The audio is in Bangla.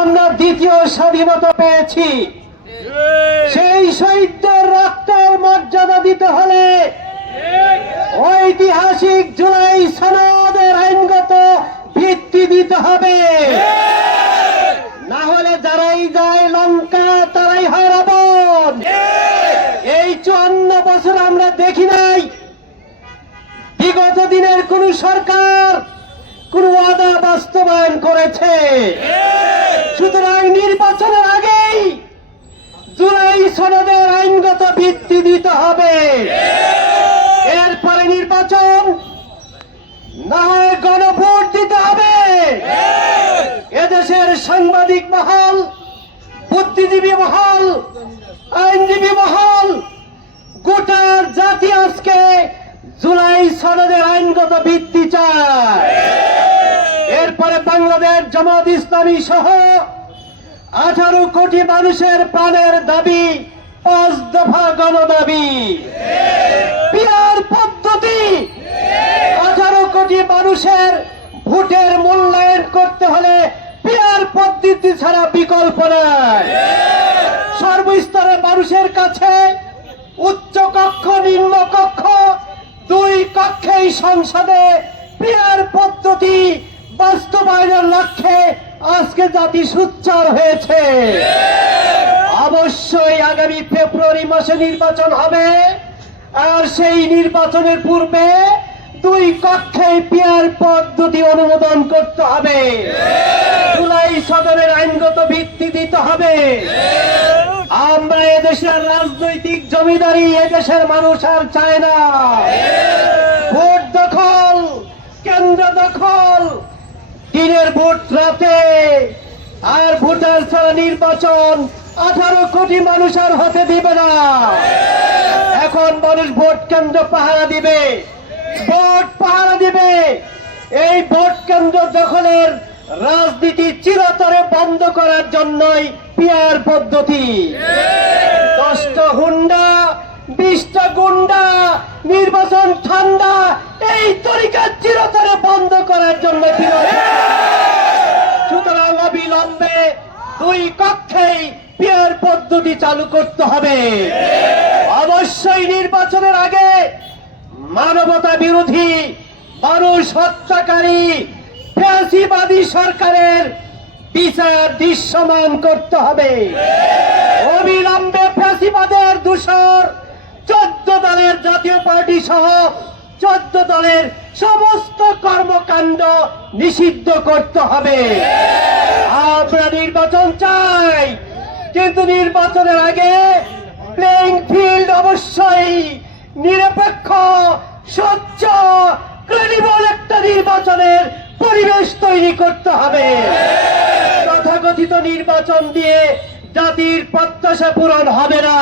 আমরা দ্বিতীয় স্বাধীনতা পেয়েছি। সেই শহীদদের রক্তের মর্যাদা দিতে হলে ঐতিহাসিক জুলাই সনদের আইনগত ভিত্তি দিতে হবে। না হলে যারাই যায় লঙ্কা তারাই হয় রাবণ। এই 54 বছর আমরা দেখি নাই বিগত দিনের কোন সরকার কোন ওয়াদা বাস্তবায়ন করেছে। সুতরাং নির্বাচনের আগেই জুলাই সনদের আইনগত ভিত্তি দিতে হবে। এরপরে নির্বাচন, না হয় গণভোট দিতে হবে। এদেশের সাংবাদিক মহল, বুদ্ধিজীবী মহল, আইনজীবী মহল, গোটা জাতি আজকে জুলাই সনদের আইনগত ভিত্তি চায়। এরপরে বাংলাদেশ জামাত ইসলামী সহ 18 কোটি মানুষের প্রাণের দাবি 5 দফা গণদাবি। পিয়ার পদ্ধতি, 18 কোটি মানুষের ভোটের মূল্যায়ন করতে হলে পিয়ার পদ্ধতি ছাড়া বিকল্প নাই। সর্বস্তরের মানুষের কাছে উচ্চ কক্ষ নিম্ন কক্ষ 2 কক্ষেই সংসদে পিয়ার পদ্ধতি বাস্তবায়নের লক্ষ্যে আজকে জাতি সোচ্চার হয়েছে। অবশ্যই আগামী ফেব্রুয়ারি মাসে নির্বাচন হবে, আর সেই নির্বাচনের পূর্বে 2 কক্ষে পিয়ার পদ্ধতি অনুমোদন করতে হবে। জুলাই সদনের আইনগত ভিত্তি দিতে হবে। আমরা এদেশের রাজনৈতিক জমিদারি এদেশের মানুষ আর চায় না। ভোট দখল, কেন্দ্র দখল, দিনের ভোট রাতে, আর ভোটার ছাড়া নির্বাচন 18 কোটি মানুষ আর হতে দিবে না। এখন মানুষ ভোট কেন্দ্র পাহারা দিবে, ভোট পাহারা দিবে। এই ভোট কেন্দ্র দখলের রাজনীতি চিরতরে বন্ধ করার জন্যই পিয়ার পদ্ধতি। 10টা হুন্ডা, 20টা গুন্ডা, নির্বাচন ঠান্ডা, এই তরিকা চিরতরে বন্ধ করার জন্য। সুতরাং অবিলম্বে 2 কক্ষেই পিয়ার পদ্ধতি চালু করতে হবে। অবশ্যই নির্বাচনের আগে মানবতা বিরোধী, মানুষ হত্যাকারী, ফ্যাসিবাদী সরকারের বিচার দৃশ্যমান করতে হবে। অবিলম্বে ফ্যাসিবাদের দূষর 14 দলের জাতীয় পার্টি সহ 14 দলের সমস্ত কর্মকাণ্ড নিষিদ্ধ করতে হবে। আমরা নির্বাচন চাই, কিন্তু নির্বাচনের আগে প্লেইং ফিল্ড অবশ্যই নিরপেক্ষ, স্বচ্ছ, ক্রেডিবল একটা নির্বাচনের পরিবেশ তৈরি করতে হবে। তথাকথিত নির্বাচন দিয়ে জাতির প্রত্যাশা পূরণ হবে না।